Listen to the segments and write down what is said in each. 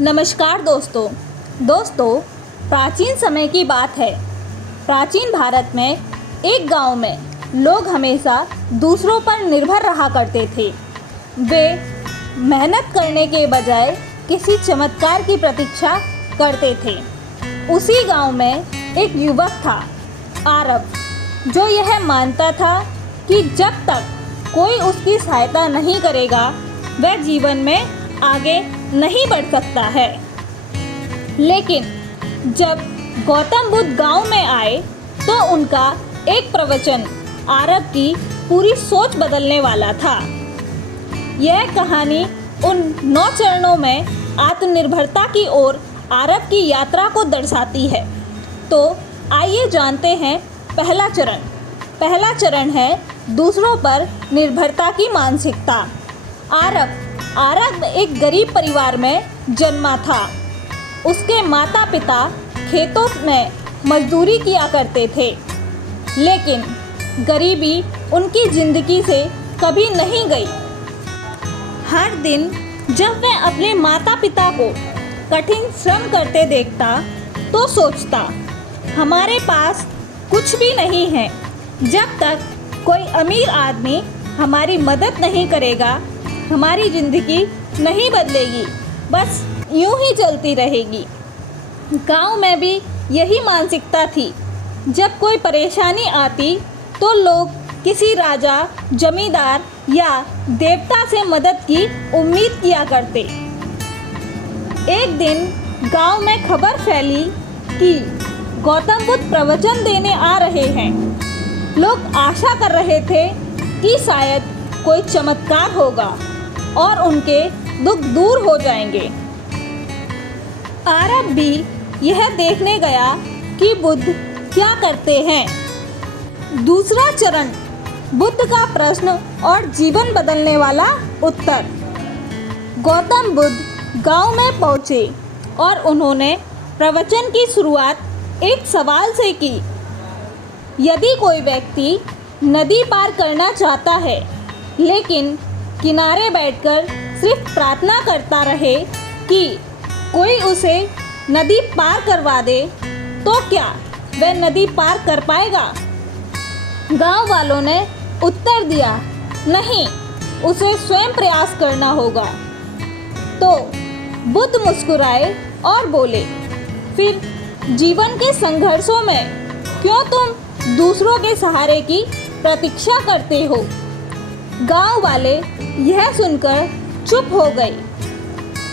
नमस्कार दोस्तों, प्राचीन समय की बात है। प्राचीन भारत में एक गांव में लोग हमेशा दूसरों पर निर्भर रहा करते थे। वे मेहनत करने के बजाय किसी चमत्कार की प्रतीक्षा करते थे। उसी गांव में एक युवक था, आरव, जो यह मानता था कि जब तक कोई उसकी सहायता नहीं करेगा वह जीवन में आगे नहीं बढ़ सकता है। लेकिन जब गौतम बुद्ध गांव में आए तो उनका एक प्रवचन आरव की पूरी सोच बदलने वाला था। यह कहानी उन 9 चरणों में आत्मनिर्भरता की ओर आरव की यात्रा को दर्शाती है। तो आइए जानते हैं पहला चरण है दूसरों पर निर्भरता की मानसिकता। आरव एक गरीब परिवार में जन्मा था। उसके माता पिता खेतों में मजदूरी किया करते थे, लेकिन गरीबी उनकी जिंदगी से कभी नहीं गई। हर दिन जब वह अपने माता पिता को कठिन श्रम करते देखता तो सोचता, हमारे पास कुछ भी नहीं है। जब तक कोई अमीर आदमी हमारी मदद नहीं करेगा हमारी ज़िंदगी नहीं बदलेगी, बस यूं ही चलती रहेगी। गांव में भी यही मानसिकता थी। जब कोई परेशानी आती तो लोग किसी राजा, जमींदार या देवता से मदद की उम्मीद किया करते। एक दिन गांव में खबर फैली कि गौतम बुद्ध प्रवचन देने आ रहे हैं। लोग आशा कर रहे थे कि शायद कोई चमत्कार होगा और उनके दुख दूर हो जाएंगे। आरव भी यह देखने गया कि बुद्ध क्या करते हैं। दूसरा चरण, बुद्ध का प्रश्न और जीवन बदलने वाला उत्तर। गौतम बुद्ध गांव में पहुंचे और उन्होंने प्रवचन की शुरुआत एक सवाल से की। यदि कोई व्यक्ति नदी पार करना चाहता है लेकिन किनारे बैठकर सिर्फ प्रार्थना करता रहे कि कोई उसे नदी पार करवा दे, तो क्या वह नदी पार कर पाएगा? गांव वालों ने उत्तर दिया, नहीं, उसे स्वयं प्रयास करना होगा। तो बुद्ध मुस्कुराए और बोले, फिर जीवन के संघर्षों में क्यों तुम दूसरों के सहारे की प्रतीक्षा करते हो? गांव वाले यह सुनकर चुप हो गए।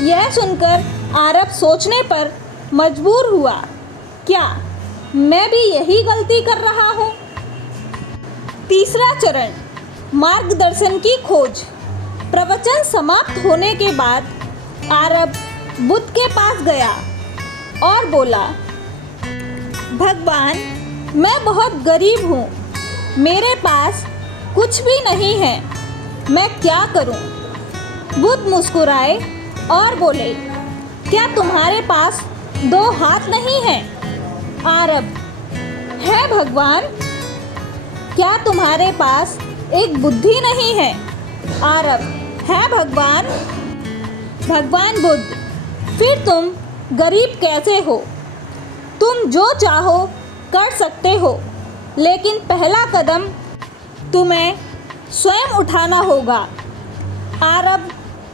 यह सुनकर आरव सोचने पर मजबूर हुआ, क्या मैं भी यही गलती कर रहा हूँ? तीसरा चरण, मार्गदर्शन की खोज। प्रवचन समाप्त होने के बाद आरव बुद्ध के पास गया और बोला, भगवान, मैं बहुत गरीब हूँ, मेरे पास कुछ भी नहीं है, मैं क्या करूं? बुद्ध मुस्कुराए और बोले, क्या तुम्हारे पास 2 हाथ नहीं हैं? आरव, है भगवान। क्या तुम्हारे पास एक बुद्धि नहीं है? आरव, है भगवान। भगवान बुद्ध, फिर तुम गरीब कैसे हो? तुम जो चाहो कर सकते हो, लेकिन पहला कदम तुम्हें स्वयं उठाना होगा। आरव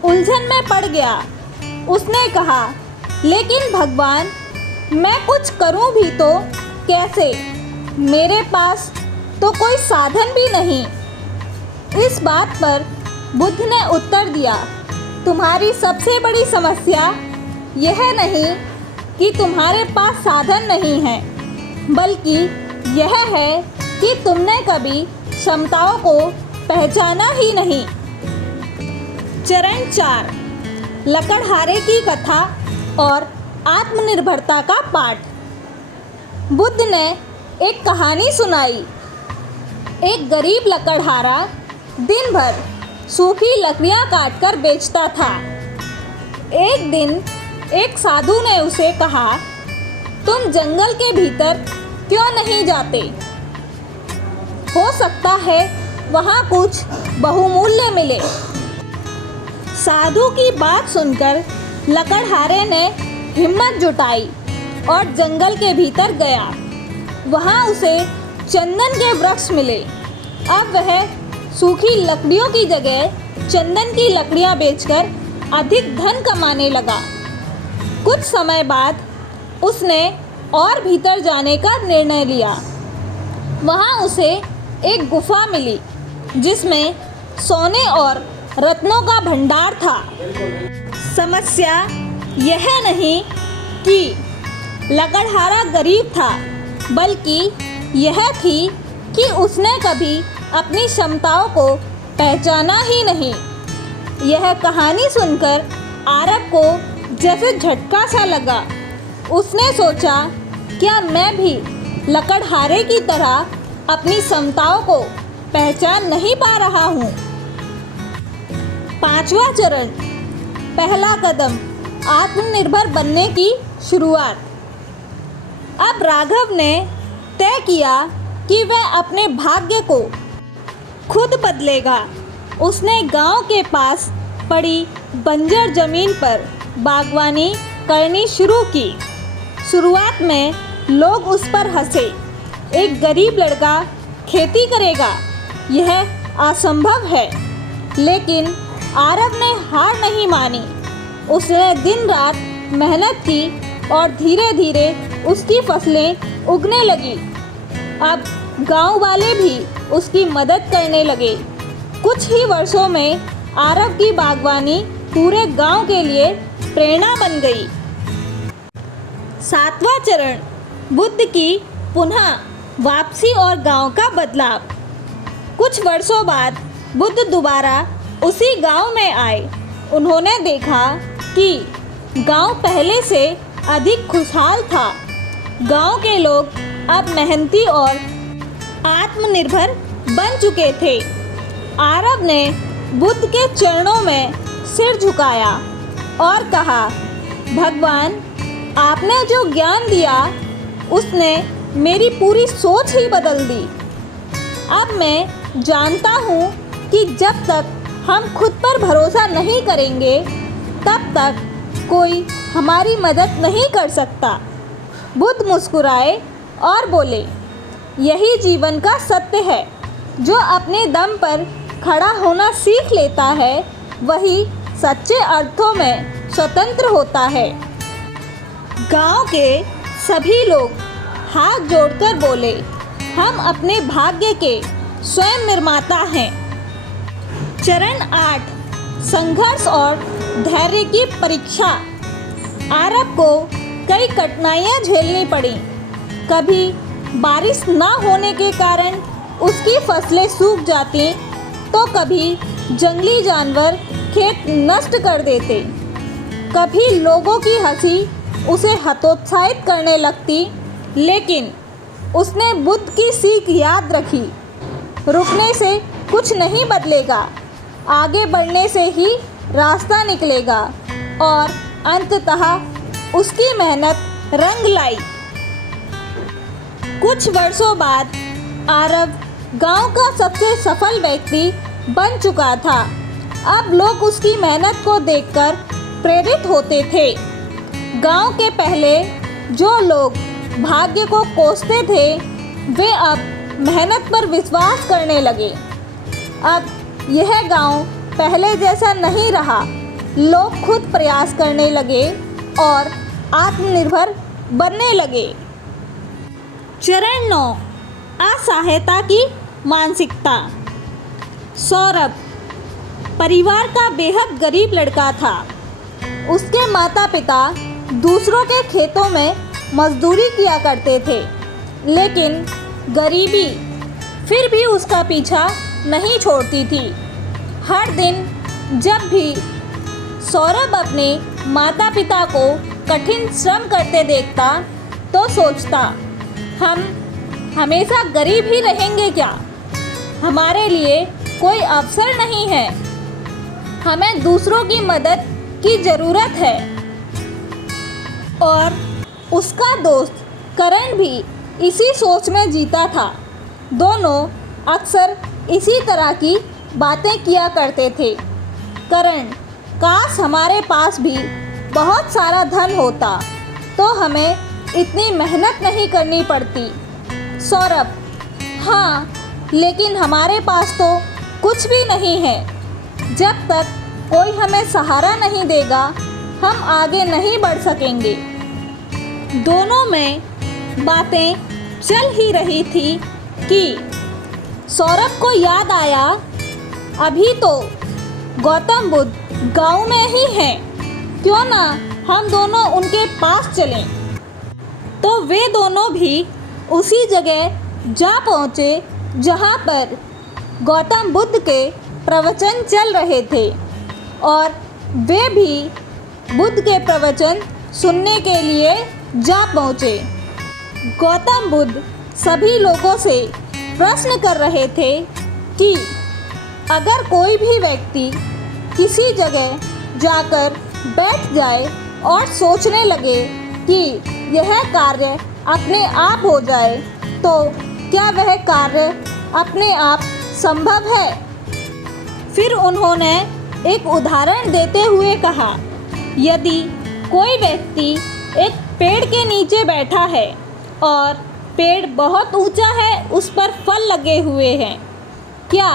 उलझन में पड़ गया। उसने कहा, लेकिन भगवान, मैं कुछ करूं भी तो कैसे? मेरे पास तो कोई साधन भी नहीं। इस बात पर बुद्ध ने उत्तर दिया, तुम्हारी सबसे बड़ी समस्या यह नहीं कि तुम्हारे पास साधन नहीं है, बल्कि यह है कि तुमने कभी क्षमताओं को पहचाना ही नहीं। चरण 4, लकड़हारे की कथा और आत्मनिर्भरता का पाठ। बुद्ध ने एक कहानी सुनाई। एक गरीब लकड़हारा दिन भर सूखी लकड़ियां काटकर बेचता था। एक दिन एक साधु ने उसे कहा, तुम जंगल के भीतर क्यों नहीं जाते? हो सकता है वहाँ कुछ बहुमूल्य मिले। साधु की बात सुनकर लकड़हारे ने हिम्मत जुटाई और जंगल के भीतर गया। वहाँ उसे चंदन के वृक्ष मिले। अब वह सूखी लकड़ियों की जगह चंदन की लकड़ियाँ बेचकर अधिक धन कमाने लगा। कुछ समय बाद उसने और भीतर जाने का निर्णय लिया। वहाँ उसे एक गुफा मिली जिसमें सोने और रत्नों का भंडार था। समस्या यह नहीं कि लकड़हारा गरीब था, बल्कि यह थी कि उसने कभी अपनी क्षमताओं को पहचाना ही नहीं। यह कहानी सुनकर आरव को जैसे झटका सा लगा। उसने सोचा, क्या मैं भी लकड़हारे की तरह अपनी क्षमताओं को पहचान नहीं पा रहा हूँ? 5वां चरण, पहला कदम, आत्मनिर्भर बनने की शुरुआत। अब राघव ने तय किया कि वह अपने भाग्य को खुद बदलेगा। उसने गांव के पास पड़ी बंजर जमीन पर बागवानी करनी शुरू की। शुरुआत में लोग उस पर हंसे। एक गरीब लड़का खेती करेगा, यह असंभव है। लेकिन आरव ने हार नहीं मानी। उसने दिन रात मेहनत की और धीरे धीरे उसकी फसलें उगने लगी। अब गांव वाले भी उसकी मदद करने लगे। कुछ ही वर्षों में आरव की बागवानी पूरे गांव के लिए प्रेरणा बन गई। 7वां चरण, बुद्ध की पुनः वापसी और गांव का बदलाव। कुछ वर्षों बाद बुद्ध दोबारा उसी गांव में आए। उन्होंने देखा कि गांव पहले से अधिक खुशहाल था। गांव के लोग अब मेहनती और आत्मनिर्भर बन चुके थे। आरव ने बुद्ध के चरणों में सिर झुकाया और कहा, भगवान, आपने जो ज्ञान दिया उसने मेरी पूरी सोच ही बदल दी। अब मैं जानता हूँ कि जब तक हम खुद पर भरोसा नहीं करेंगे तब तक कोई हमारी मदद नहीं कर सकता। बुद्ध मुस्कुराए और बोले, यही जीवन का सत्य है। जो अपने दम पर खड़ा होना सीख लेता है वही सच्चे अर्थों में स्वतंत्र होता है। गांव के सभी लोग हाथ जोड़कर बोले, हम अपने भाग्य के स्वयं निर्माता हैं। चरण 8, संघर्ष और धैर्य की परीक्षा। आरव को कई कठिनाइयाँ झेलनी पड़ी। कभी बारिश न होने के कारण उसकी फसलें सूख जाती, तो कभी जंगली जानवर खेत नष्ट कर देते। कभी लोगों की हंसी उसे हतोत्साहित करने लगती, लेकिन उसने बुद्ध की सीख याद रखी, रुकने से कुछ नहीं बदलेगा, आगे बढ़ने से ही रास्ता निकलेगा। और अंततः उसकी मेहनत रंग लाई। कुछ वर्षों बाद आरव गांव का सबसे सफल व्यक्ति बन चुका था। अब लोग उसकी मेहनत को देखकर प्रेरित होते थे। गांव के पहले जो लोग भाग्य को कोसते थे, वे अब मेहनत पर विश्वास करने लगे। अब यह गांव पहले जैसा नहीं रहा। लोग खुद प्रयास करने लगे और आत्मनिर्भर बनने लगे। चरण 9, असहायता की मानसिकता। सौरभ परिवार का बेहद गरीब लड़का था। उसके माता पिता दूसरों के खेतों में मजदूरी किया करते थे, लेकिन गरीबी फिर भी उसका पीछा नहीं छोड़ती थी। हर दिन जब भी सौरभ अपने माता पिता को कठिन श्रम करते देखता तो सोचता, हम हमेशा गरीब ही रहेंगे क्या? हमारे लिए कोई अवसर नहीं है। हमें दूसरों की मदद की ज़रूरत है। और उसका दोस्त करण भी इसी सोच में जीता था। दोनों अक्सर इसी तरह की बातें किया करते थे। करण, काश हमारे पास भी बहुत सारा धन होता तो हमें इतनी मेहनत नहीं करनी पड़ती। सौरभ: हाँ, लेकिन हमारे पास तो कुछ भी नहीं है। जब तक कोई हमें सहारा नहीं देगा हम आगे नहीं बढ़ सकेंगे। दोनों में बातें चल ही रही थी कि सौरभ को याद आया, अभी तो गौतम बुद्ध गांव में ही हैं, क्यों ना हम दोनों उनके पास चलें। तो वे दोनों भी उसी जगह जा पहुँचे जहाँ पर गौतम बुद्ध के प्रवचन चल रहे थे और वे भी बुद्ध के प्रवचन सुनने के लिए जा पहुँचे। गौतम बुद्ध सभी लोगों से प्रश्न कर रहे थे कि अगर कोई भी व्यक्ति किसी जगह जाकर बैठ जाए और सोचने लगे कि यह कार्य अपने आप हो जाए तो क्या वह कार्य अपने आप संभव है? फिर उन्होंने एक उदाहरण देते हुए कहा, यदि कोई व्यक्ति एक पेड़ के नीचे बैठा है और पेड़ बहुत ऊंचा है, उस पर फल लगे हुए हैं, क्या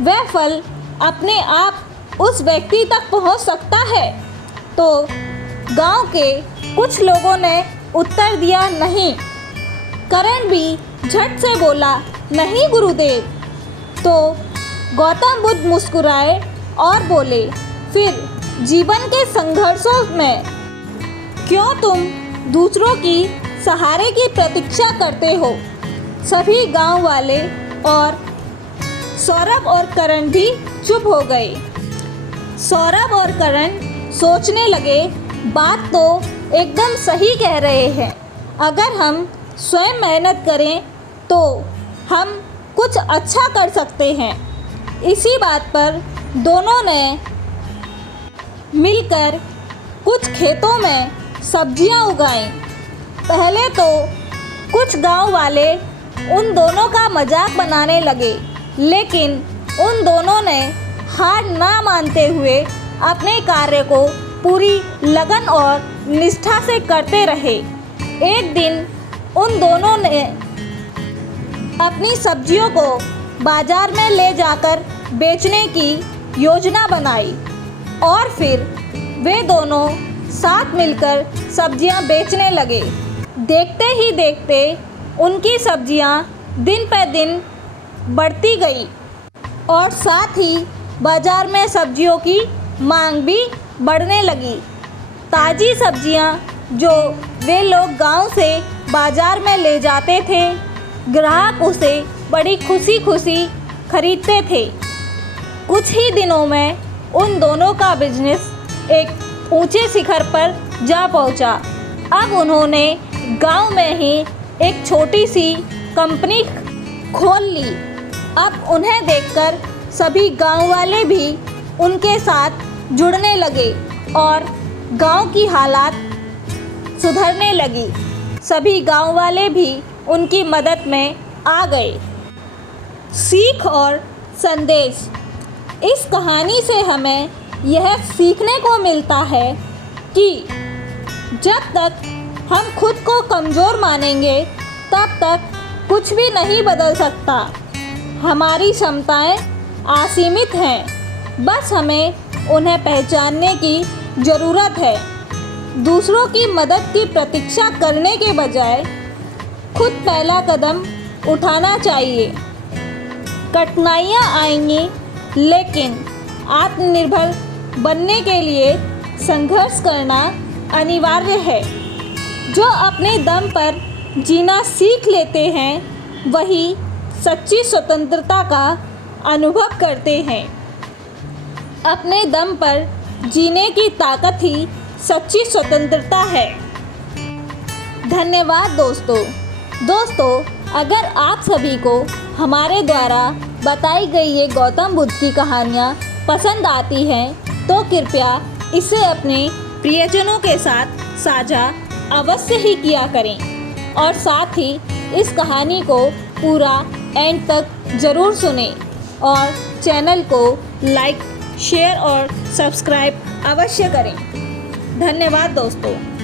वह फल अपने आप उस व्यक्ति तक पहुंच सकता है? तो गांव के कुछ लोगों ने उत्तर दिया, नहीं। करण भी झट से बोला, नहीं गुरुदेव। तो गौतम बुद्ध मुस्कुराए और बोले, फिर जीवन के संघर्षों में क्यों तुम दूसरों की सहारे की प्रतीक्षा करते हो? सभी गांव वाले और सौरभ और करण भी चुप हो गए। सौरभ और करण सोचने लगे, बात तो एकदम सही कह रहे हैं। अगर हम स्वयं मेहनत करें तो हम कुछ अच्छा कर सकते हैं। इसी बात पर दोनों ने मिलकर कुछ खेतों में सब्जियां उगाईं। पहले तो कुछ गांव वाले उन दोनों का मजाक बनाने लगे, लेकिन उन दोनों ने हार ना मानते हुए अपने कार्य को पूरी लगन और निष्ठा से करते रहे। एक दिन उन दोनों ने अपनी सब्जियों को बाजार में ले जाकर बेचने की योजना बनाई और फिर वे दोनों साथ मिलकर सब्जियां बेचने लगे। देखते ही देखते उनकी सब्जियां दिन पर दिन बढ़ती गई और साथ ही बाजार में सब्जियों की मांग भी बढ़ने लगी। ताज़ी सब्जियां जो वे लोग गांव से बाजार में ले जाते थे, ग्राहक उसे बड़ी खुशी खुशी खरीदते थे। कुछ ही दिनों में उन दोनों का बिजनेस एक ऊंचे शिखर पर जा पहुंचा। अब उन्होंने गांव में ही एक छोटी सी कंपनी खोल ली। अब उन्हें देखकर सभी गांव वाले भी उनके साथ जुड़ने लगे और गांव की हालात सुधरने लगी। सभी गांव वाले भी उनकी मदद में आ गए। सीख और संदेश: इस कहानी से हमें यह सीखने को मिलता है कि जब तक हम खुद को कमज़ोर मानेंगे तब तक कुछ भी नहीं बदल सकता। हमारी क्षमताएं असीमित हैं, बस हमें उन्हें पहचानने की ज़रूरत है। दूसरों की मदद की प्रतीक्षा करने के बजाय खुद पहला कदम उठाना चाहिए। कठिनाइयाँ आएंगी, लेकिन आत्मनिर्भर बनने के लिए संघर्ष करना अनिवार्य है। जो अपने दम पर जीना सीख लेते हैं वही सच्ची स्वतंत्रता का अनुभव करते हैं। अपने दम पर जीने की ताकत ही सच्ची स्वतंत्रता है। धन्यवाद दोस्तों, अगर आप सभी को हमारे द्वारा बताई गई ये गौतम बुद्ध की कहानियाँ पसंद आती हैं तो कृपया इसे अपने प्रियजनों के साथ साझा अवश्य ही किया करें और साथ ही इस कहानी को पूरा एंड तक ज़रूर सुनें और चैनल को लाइक, शेयर और सब्सक्राइब अवश्य करें। धन्यवाद दोस्तों।